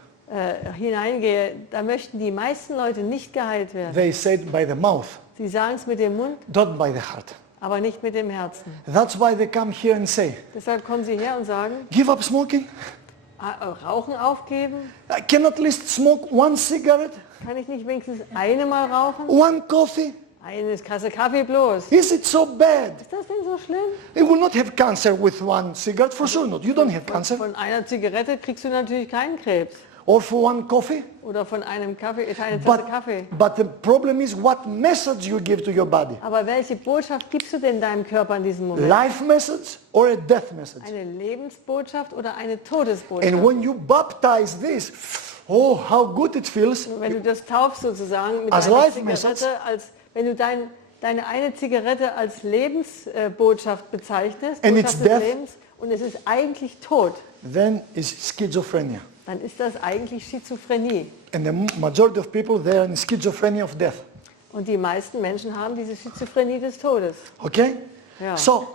hineingehe, da möchten die meisten Leute nicht geheilt werden. They say it by the mouth, Sie sagen es mit dem Mund, not by the heart. aber nicht mit dem Herzen. That's why they come here and say, Deshalb kommen sie her und sagen, give up smoking. Rauchen aufgeben, I can at least smoke one cigarette, kann ich nicht wenigstens eine mal rauchen? one coffee. Eine Kasse Kaffee bloß. Is it so bad? Ist das denn so schlimm? You will not have cancer with one cigarette, for sure not. You don't have cancer. Von einer Zigarette kriegst du natürlich keinen Krebs. Or for one coffee. Oder von einem Kaffee, eine Tasse Kaffee. But the problem is what message you give to your body. Aber welche Botschaft gibst du denn deinem Körper in diesem Moment? Life message or a death message? Eine Lebensbotschaft oder eine Todesbotschaft? And when you baptize this, oh, how good it feels. Und wenn du das taufst sozusagen mit As deiner life Zigarette, message. wenn du deine eine Zigarette als Lebensbotschaft bezeichnest, And Botschaft it's des death. Lebens, und es ist eigentlich Tod, Then it's schizophrenia. dann ist das eigentlich Schizophrenie. And the majority of people, they are in schizophrenia of death. Und die meisten Menschen haben diese Schizophrenie des Todes. Okay? Ja. So,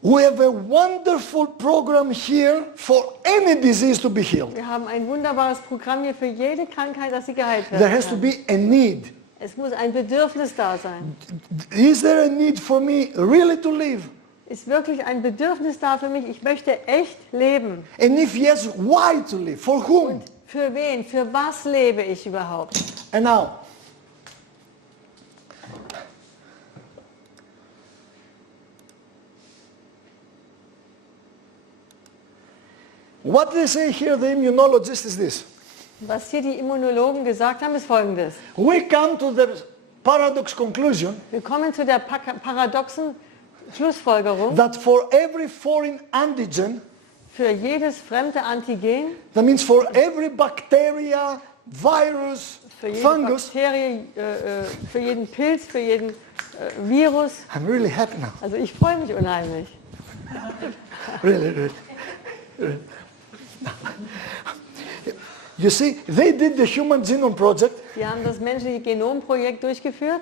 we have a wonderful program here for any disease to be healed. Wir haben ein wunderbares Programm hier für jede Krankheit, dass sie geheilt There werden has to kann. be a need. Es muss ein Bedürfnis da sein. Is there a need for me really to live? Ist wirklich ein Bedürfnis da für mich? Ich möchte echt leben. And if yes, why to live? For whom? Für wen? Für was lebe ich überhaupt? And now, what they say here, the immunologist, is this. Was hier die Immunologen gesagt haben, ist Folgendes. We come to the paradox conclusion Wir kommen zu der paradoxen Schlussfolgerung, that for every foreign antigen, für jedes fremde Antigen, that means for every bacteria, virus, für jede fungus, Bakterie, für jeden Pilz, für jeden Virus. I'm really happy now. Also ich freue mich unheimlich. Really. You see, they did the Human Genome Project, Die haben das menschliche Genomprojekt durchgeführt,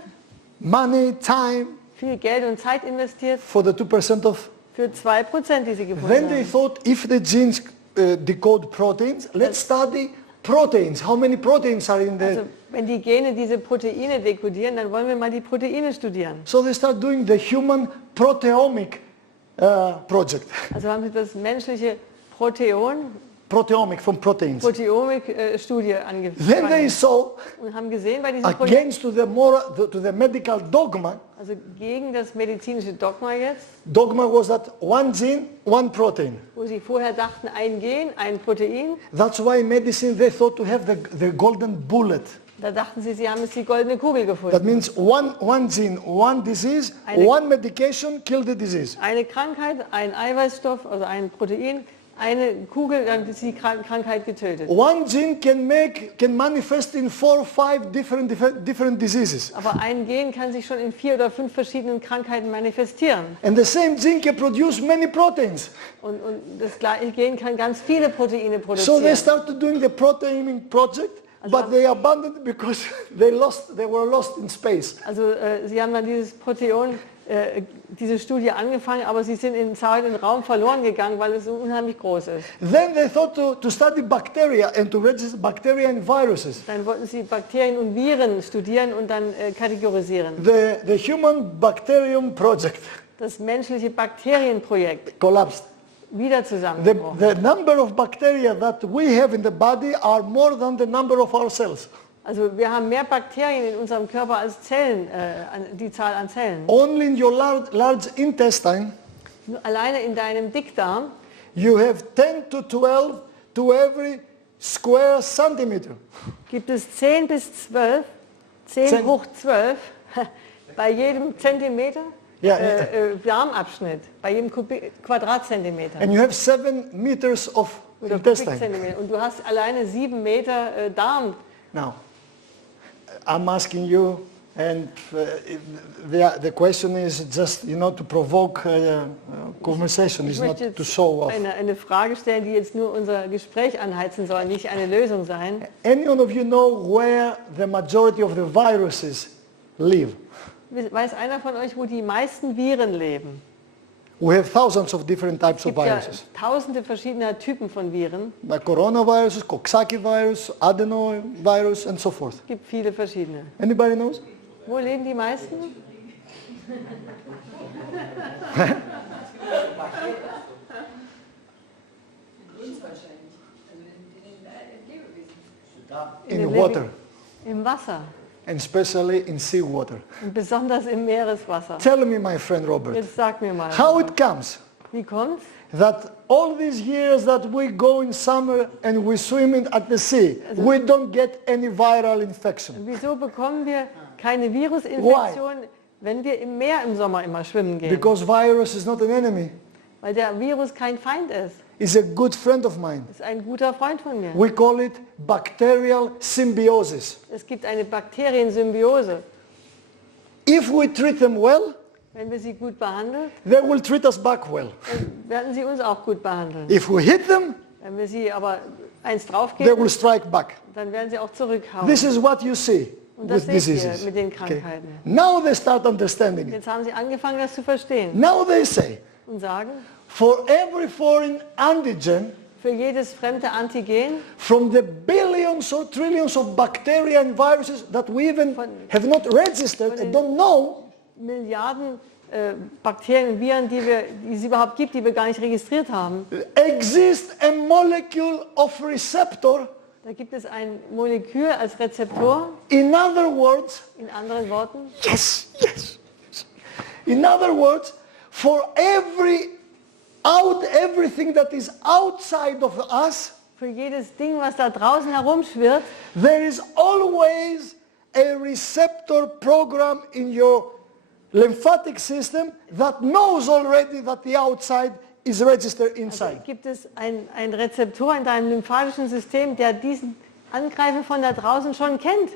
money, time, viel Geld und Zeit investiert for the 2% of. für 2%, die sie gefunden Then they haben. thought if the genes decode proteins, let's study proteins. How many proteins are in the... Also wenn die Gene diese Proteine dekodieren, dann wollen wir mal die Proteine studieren. So they start doing the human proteomic project. Also haben sie das menschliche Proteomic from proteins. Proteomik-Studie Then they angefangen saw, und haben gesehen bei diesem Projekt, against to the medical dogma, also gegen das medizinische Dogma jetzt, dogma was that one gene, one protein. wo sie vorher dachten, ein Gen, ein Protein, That's why in medicine they thought to have the golden bullet. da dachten sie haben jetzt die goldene Kugel That gefunden. means one gene, one disease, one medication, kill the disease. Eine Krankheit, ein Eiweißstoff, also ein Protein, eine Kugel, dann ist die Krankheit getötet. One gene can manifest in 4 or 5 different diseases. Aber ein Gen kann sich schon in 4 oder 5 verschiedenen Krankheiten manifestieren. And the same gene can produce many proteins. Und das gleiche Gen kann ganz viele Proteine So they produzieren. started doing the proteomic project, but they abandoned it because they were lost in space. Also sie haben dann dieses Proteon, diese Studie angefangen, aber sie sind in Zeit und Raum verloren gegangen, weil es so unheimlich groß ist. Then they thought to study bacteria and to register bacteria and viruses. Dann wollten sie Bakterien und Viren studieren und dann kategorisieren. The Human Bacterium Project Das menschliche Bakterienprojekt collapsed. wieder zusammengebrochen. The number of bacteria that we have in the body are more than the number of our cells. Also wir haben mehr Bakterien in unserem Körper als Zellen, die Zahl an Zellen. Only in your large intestine, Alleine in deinem Dickdarm you have 10 to 12 to every square centimeter. gibt es 10 bis 12, 10 hoch 12 bei jedem Zentimeter Ja, Darmabschnitt, bei jedem Quadratzentimeter. And you have 7 meters of Oder intestine. Kubikzentimeter. Und du hast alleine 7 Meter Darm. Now, I'm asking you, and the question is just, to provoke conversation, Ich is not möchte to jetzt show off. eine Frage stellen, die jetzt nur unser Gespräch anheizen soll, nicht eine Lösung sein. Any one of you know where the majority of the viruses live? Weiß einer von euch, wo die meisten Viren leben? We have thousands of different types Es of gibt ja viruses. tausende verschiedener Typen von Viren. Like coronavirus, Coxsackie virus, adenovirus, and so forth. Es gibt viele verschiedene. Anybody knows? Wo leben die meisten? Uns wahrscheinlich. Also in den Lebewesen. In In den water, Im Wasser. and especially in seawater. Und besonders im Meereswasser. Tell me, my friend Robert, Jetzt sag mir mal, how it comes wie kommt's? that all these years that we go in summer and we swim at the sea, we don't get any viral infection. Wieso bekommen wir keine Virusinfektion, wenn wir im Meer im Sommer immer schwimmen gehen? Because virus is not an enemy. Weil der Virus kein Feind ist. It's a good friend of mine. Ist ein guter Freund von mir. We call it bacterial symbiosis. Es gibt eine Bakteriensymbiose. If we treat them well, Wenn wir sie gut behandeln, they will treat us back well. dann werden sie uns auch gut behandeln. If we hit them, Wenn wir sie aber eins they draufgeben, will strike back. dann werden sie auch zurückhauen. This is what you see Und das with seht ihr diseases. mit den Okay. Krankheiten. Now they start understanding it. Jetzt haben sie angefangen, das zu verstehen Now they say, und sagen, for every foreign antigen, für jedes fremde Antigen, from the billions or trillions of bacteria and viruses that we even have not registered and don't know, Milliarden Bakterien und Viren, die es überhaupt gibt, die wir gar nicht registriert haben, exists a molecule of receptor. da gibt es ein Molekül als Rezeptor, In other words, in anderen Worten, yes. In other words, for everything that is outside of us, für jedes Ding, was da draußen herumschwirrt, there is always a receptor program in your lymphatic system that knows already that the outside is registered inside. gibt es ein Rezeptor in deinem lymphatischen System, der diesen Angreifer von da draußen schon kennt,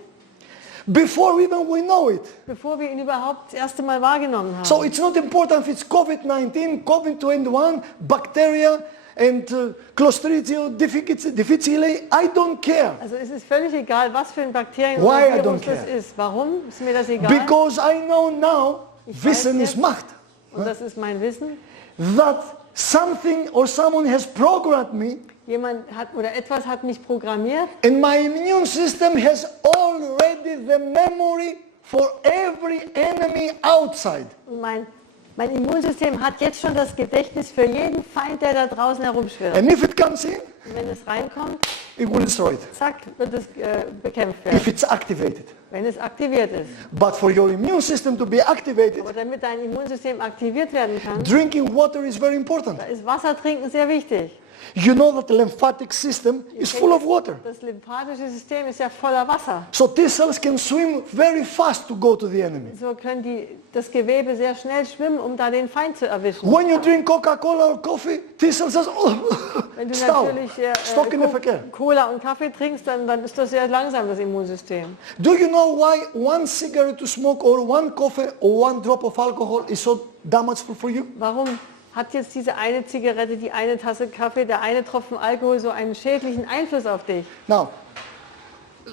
Before even we know it. bevor wir ihn überhaupt das erste Mal wahrgenommen haben. So it's not important if it's COVID-19, COVID-21, bacteria and Clostridium difficile. I don't care. Also es ist völlig egal, was für ein Bakterium Why oder I don't Virus das care? ist. Warum? Ist mir das egal. Because I know now, Ich weiß Wissen ist jetzt, Macht, und das ist mein Wissen, that something or someone has programmed me jemand hat oder etwas hat mich programmiert and my immune system has already the memory for every enemy outside. und mein Immunsystem hat jetzt schon das Gedächtnis für jeden Feind, der da draußen herumschwirrt. And if it comes in, Und wenn es reinkommt, it will destroy it, zack, wird es bekämpft if werden, it's activated. wenn es aktiviert ist. But for your immune system to be activated, Aber damit dein Immunsystem aktiviert werden kann, drinking water is very important. da ist Wasser trinken sehr wichtig. You know that the lymphatic system is full of water. Das lymphatische System ist ja voller Wasser. So T-cells can swim very fast to go to the enemy. So können das Gewebe sehr schnell schwimmen, um da den Feind zu erwischen. When you drink Coca-Cola or coffee, T-cells says, oh, Wenn du stop, natürlich stock in the verkehr. Cola und Kaffee trinkst, dann ist das sehr langsam, das Immunsystem. Do you know why one cigarette to smoke or one coffee or one drop of alcohol is so damageful for you? Warum hat jetzt diese eine Zigarette, die eine Tasse Kaffee, der eine Tropfen Alkohol so einen schädlichen Einfluss auf dich? Now,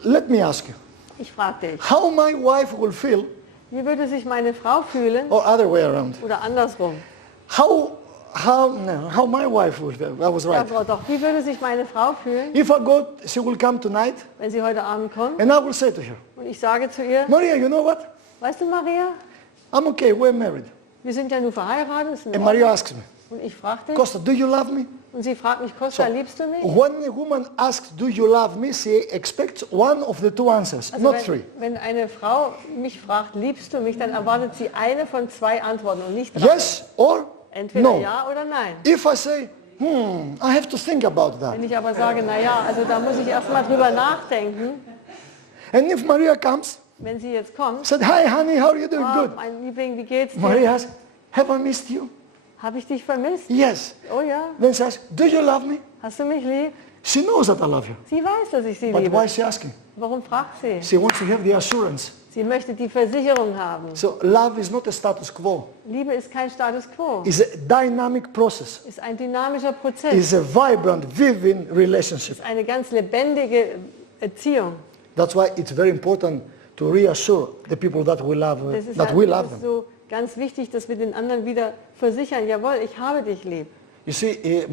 let me ask you, Ich frage dich, how my wife will feel, wie würde sich meine Frau fühlen or other way around, oder andersrum? how my wife will feel, I was Ja, right. Frau, doch, wie würde sich meine Frau fühlen, If I go, she will come tonight wenn sie heute Abend kommt and I will say to her, und ich sage zu ihr, Maria, you know what? weißt du Maria, I'm okay, we're married. wir sind ja nur verheiratet, ist in And Maria Ordnung. asks me, Und ich frage dich, Costa, do you love me? und sie fragt mich, Costa, liebst du mich? When a woman asks, do you love me, she expects one of the two answers, Also not three. wenn eine Frau mich fragt, liebst du mich, dann erwartet sie eine von zwei Antworten und nicht drei. Yes or Entweder no. ja oder nein. If I say, I have to think about that. Wenn ich aber sage, naja, also da muss ich erstmal drüber nachdenken, And if Maria comes, wenn sie jetzt kommt, said, hi honey, how are you doing? Good. mein Liebling, wie geht's dir? Maria asks, have I missed you? Habe ich dich vermisst? Yes. Oh ja, Then says, do you love me? hast du mich lieb? She knows that I love you. Sie weiß, dass ich sie But liebe. why is she asking? Warum fragt sie? She wants to have the assurance. Sie möchte die Versicherung haben. So love is not a status quo. Liebe ist kein Status quo. It's a dynamic process. Ist ein dynamischer Prozess. It's a vibrant, vivid relationship. Ist eine ganz lebendige Erziehung. That's why it's very important to reassure the people that we love, Das ist, that we das love ist them. so ganz wichtig, dass wir den anderen wieder versichern, jawohl, ich habe dich lieb. You see, it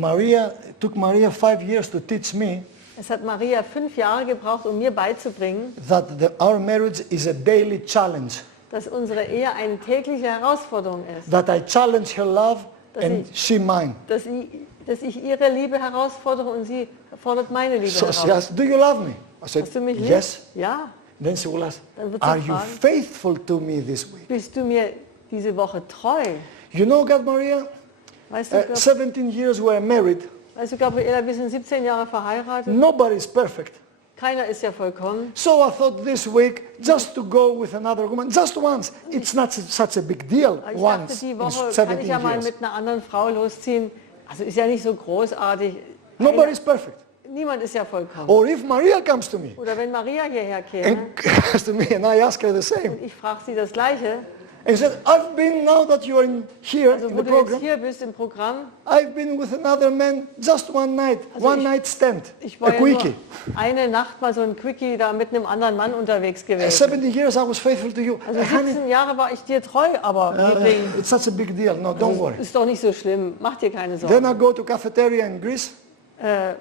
took Maria 5 years to teach me Es hat Maria 5 Jahre gebraucht, um mir beizubringen, that our marriage is a daily challenge. dass unsere Ehe eine tägliche Herausforderung ist. That I challenge her love Dass and she mine. Dass ich ihre Liebe herausfordere und sie fordert meine Liebe So she heraus. asked, do you love me? I said, Hast du mich lieb? yes. Ja. Then she will ask, Dann wird sie are you fragen, faithful to me this week? bist du mir diese Woche treu? You know, God, Maria, Weißt du, 17 years we are married. Gabriela, wir sind 17 Jahre verheiratet. Nobody is perfect. Keiner ist ja vollkommen. So I thought this week, just to go with another woman, just once, it's not such a big deal. Aber ich dachte, Once die in Woche kann ich 17 ja mal years. mit einer anderen Frau losziehen. Also ist ja nicht so großartig. Nobody is perfect. Niemand ist ja vollkommen. Or if Maria comes to me Oder wenn Maria hierher käme and comes to me and I ask her the same, und ich frage sie das Gleiche, and said, I've been, now that you are here also in wo the du jetzt program, hier bist im Programm, I've been with another man just one night, Also one ich- night stand, ich a war ja nur quickie. eine Nacht mal so ein Quickie da mit einem anderen Mann unterwegs gewesen. 70 years I was faithful to you. Also Honey, 17 Jahre war ich dir treu, aber Liebling, it's such a big deal. No, don't worry. ist doch nicht so schlimm. Mach dir keine Then Sorgen. I go to cafeteria in Greece. I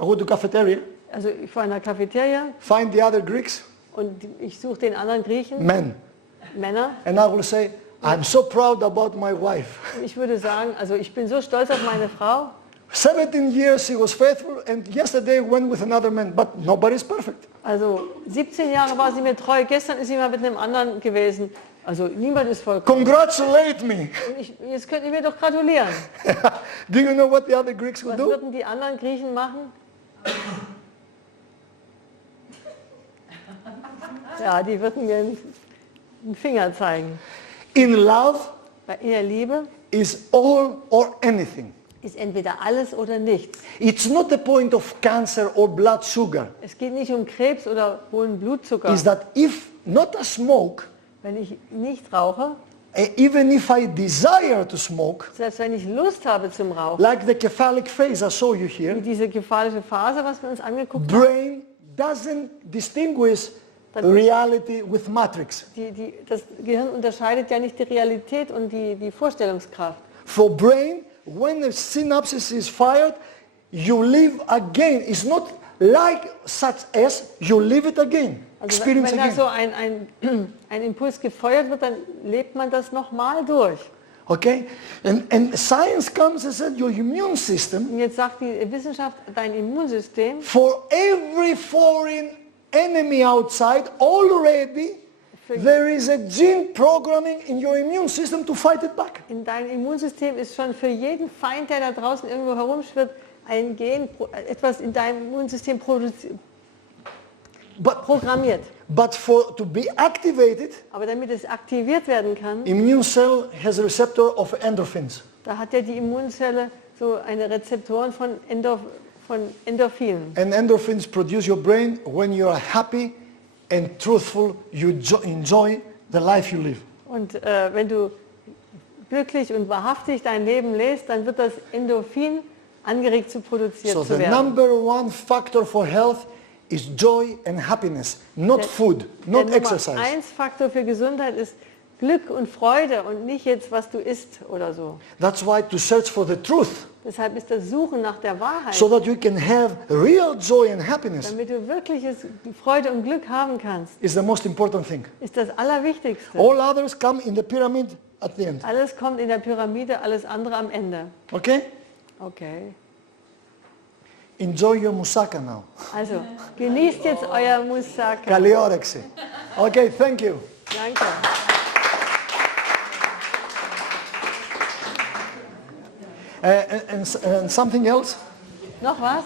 go to cafeteria, Also ich war in der Cafeteria find the other Greeks, und ich suche den anderen Griechen, men, Männer, and I will say, I'm so proud about my wife. und ich würde sagen, also ich bin so stolz auf meine Frau. 17 years she was faithful, and yesterday went with another man, but nobody's perfect. Also 17 Jahre war sie mir treu, gestern ist sie mal mit einem anderen gewesen. Also niemand ist vollkommen. Congratulate me. Und jetzt könnt ihr mir doch gratulieren. Do you know what the other Greeks would Was do? würden die anderen Griechen machen? Ja, die würden mir einen Finger zeigen. In love Weil in der Liebe is all or anything. ist entweder alles oder nichts. It's not the point of cancer or blood sugar. Es geht nicht um Krebs oder hohen Blutzucker. Is that if not a smoke, Wenn ich nicht rauche, even if I desire to smoke, selbst wenn ich Lust habe zum Rauchen, like the cephalic phase I saw you wie here, diese cephalische Phase, was wir uns angeguckt haben, brain doesn't distinguish reality with matrix. das Gehirn unterscheidet ja nicht die Realität und die Vorstellungskraft. For brain, when a synapses is fired, you live again. It's not like such as you live it again. Also Experience wenn da again. so ein Impuls gefeuert wird, dann lebt man das nochmal durch. Okay? And science comes and says your immune system, Und jetzt sagt die Wissenschaft, dein Immunsystem, for every foreign enemy outside, already there is a gene programming in your immune system to fight it back. in deinem Immunsystem ist schon für jeden Feind, der da draußen irgendwo herumschwirrt, ein Gen, etwas in deinem Immunsystem programmiert. But to be activated, Aber damit es aktiviert werden kann, immune cell has a receptor of endorphins. da hat ja die Immunzelle so eine Rezeptoren von Endorphinen. And endorphins produce your brain when you are happy and truthful, you enjoy the life you live. Und wenn du glücklich und wahrhaftig dein Leben lebst, dann wird das Endorphin angeregt zu produziert So zu the werden. number one factor for health is joy and happiness, not food, not Der exercise. Nummer 1 Faktor für Gesundheit ist Glück und Freude und nicht jetzt, was du isst oder so. That's why to search for the truth, Deshalb ist das Suchen nach der Wahrheit, so that you can have real joy and happiness, damit du wirkliches Freude und Glück haben kannst, is the most important thing. ist das Allerwichtigste. All others come in the pyramid at the end. Alles kommt in der Pyramide, alles andere am Ende. Okay? Okay. Enjoy your moussaka now. Also, genießt jetzt euer Moussaka. Καλή όρεξη. Okay, thank you. Danke. And something else? Noch was?